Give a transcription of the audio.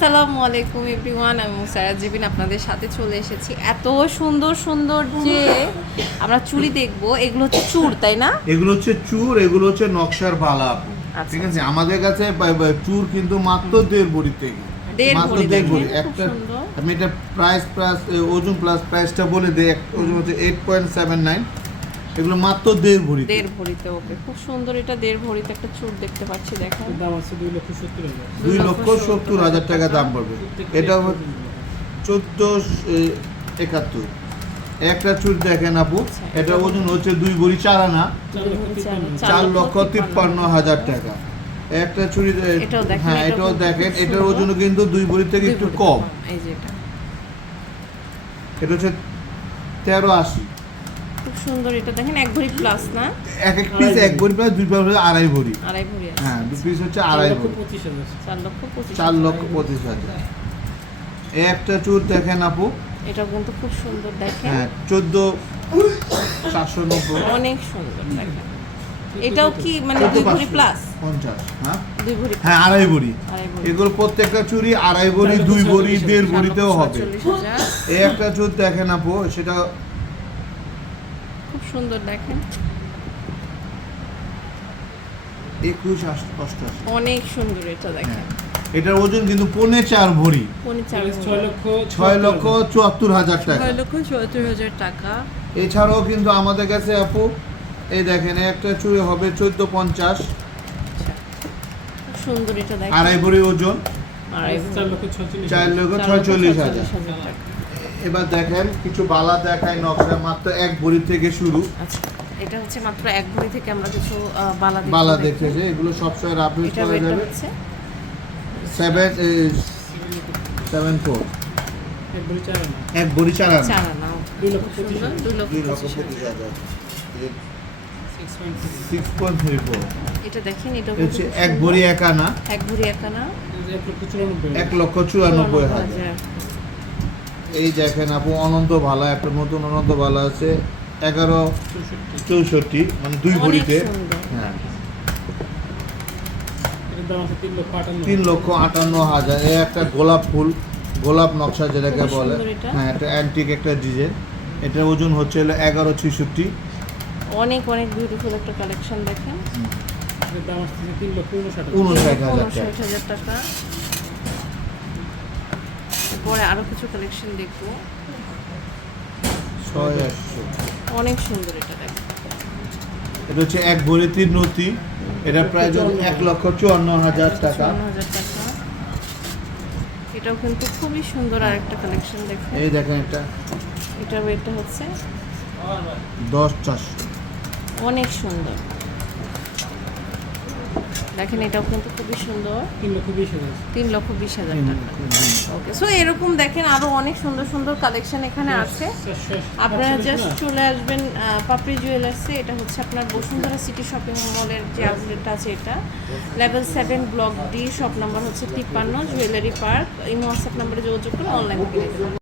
আসসালামু আলাইকুম এভরিওয়ান আমি মুসারা জিবিন আপনাদের সাথে চলে এসেছি। এত সুন্দর সুন্দর যে আমরা চুড়ি দেখব এগুলো হচ্ছে চুড় তাই না? এগুলো হচ্ছে চুর এগুলো হচ্ছে নকশার বালা আচ্ছা, ঠিক আছে? আমাদের কাছে চুর কিন্তু মাত্র দেড় ভরি থেকে। মাত্র দেড় খুব একটা আমি এটা প্রাইস প্লাস ওজন প্লাস প্রাইসটা বলে দিই। ওজন হচ্ছে এইট পয়েন্ট সেভেন নাইন এগুলো মাত্র দেড় ভরি দেড় ভরিতে ওকে। খুব সুন্দর এটা দেড় ভরিতে একটা চুড় দেখতে পাচ্ছি দেখেন। দাম আছে দুই লক্ষ সত্তর হাজার। দুই লক্ষ সত্তর হাজার টাকা দাম পড়বে। এটা চোদ্দ একাত্তর। একটা চুর দেখেন আপু এটা ওজন হচ্ছে দুই ভরি চার আনা। চার লক্ষ তিপ্পান্ন। চার চার হাজার টাকা। একটা চুরি এটাও দেখেন, হ্যাঁ এটাও দেখেন এটার। ওজন কিন্তু দুই ভরি থেকে একটু কম এই যে এটা। এটা হচ্ছে তেরো আশি। খুব সুন্দর এটা। দেখেন এক ভরি প্লাস না? এক এক পিস এক ভরি। প্লাস দুই পিস আড়াই ভরি। আড়াই ভরি হ্যাঁ দুই পিস হচ্ছে চার আড়াই লক্ষ ভরি। পঁচিশ হাজার। চার লক্ষ পঁচিশ চার। লক্ষ পঁচিশ হাজার। এই একটা চুর দেখেন আপু। এটাও কিন্তু খুব সুন্দর দেখেন। হ্যাঁ চোদ্দ চারশো নব্বই। অনেক সুন্দর দেখেন। এটাও কি মানে দুই ভরি প্লাস পঞ্চাশ হ্যাঁ? দুই ভরি হ্যাঁ আড়াই ভরি। এগুলো প্রত্যেকটা চুরি আড়াই ভরি দুই ভরি দেড় ভরিতেও হবে। এই একটা চুর দেখেন আপু সেটা খুব সুন্দর দেখেন। একুশ আশ- অষ্টআশি। অনেক সুন্দর এটা দেখেন। হ্যাঁ। এটার ওজন কিন্তু পৌনে চার ভরি। ছয় লক্ষ চুয়াত্তর হাজার। টাকা। ছয় লক্ষ চুয়াত্তর হাজার টাকা। এছাড়াও কিন্তু আমাদের কাছে আপু এই দেখেন একটা চুড়ি হবে চোদ্দ পঞ্চাশ। আচ্ছা। সুন্দর এটা দেখেন। আড়াই ভরি ওজন। আড়াই চার লক্ষ ছয়চল্লিশ হাজার। ছয়চল্লিশ হাজার টাকা। এবার দেখেন কিছু বালা দেখায় নকশা মাত্র এক ভরি থেকে শুরু। আচ্ছা এটা হচ্ছে মাত্র এক ভরি থেকে আমরা কিছু বালা বালা। দেখতেছে এগুলো সবসময় রাফিউজ এটা করা যাবে। সেভেন সেভেন ফোর এক ভরি চার আনা। এক ভরি চার আনা। দুই লক্ষ দুই লক্ষ পঁচিশ হাজার। এটা দেখেন এটা হচ্ছে এক ভরি এক আনা। এক ভরি এক আনা। এক লক্ষ চুরানব্বই হাজার। এই দেখেন আপু অনন্ত ভালা একটা নতুন অনন্ত ভালা আছে এগারো চৌষট্টি মানে দুই ভরিতে। হ্যাঁ। তিন লক্ষ আটান্ন হাজার। এ একটা গোলাপ ফুল গোলাপ নকশা যেটাকে বলে। হ্যাঁ একটা অ্যান্টিক একটা ডিজাইন এটার ওজন হচ্ছে হলো এগারো ছেষট্টি। অনেক অনেক বিউটিফুল একটা কালেকশন দেখেন। উনষাট হাজার টাকা। পরে আরও কিছু কালেকশন দেখব। অনেক সুন্দর এটা দেখেন এটা হচ্ছে এক ভরি তিন নতি এটা প্রায় এক লক্ষ চুয়ান্ন হাজার টাকা। এটাও কিন্তু খুবই সুন্দর আরেকটা কালেকশন দেখেন এই দেখেন এটা। এটার ওয়েটটা হচ্ছে দশ চারশো। অনেক সুন্দর। দেখেন এটাও কিন্তু খুবই সুন্দর। তিন লক্ষ বিশ হাজার। তিন লক্ষ বিশ হাজার টাকা। ওকে সো এরকম দেখেন আরও অনেক সুন্দর সুন্দর কালেকশন এখানে আছে। আপনারা জাস্ট চলে আসবেন পাপড়ি জুয়েলার্সে এটা হচ্ছে আপনার বসুন্ধরা সিটি শপিং মলের যে আউটলেটটা আছে এটা। Level seven block D shop number হচ্ছে তিপ্পান্ন জুয়েলারি পার্ক এই হোয়াটসঅ্যাপ নাম্বারে যোগাযোগ করে অনলাইন কিনে দেবেন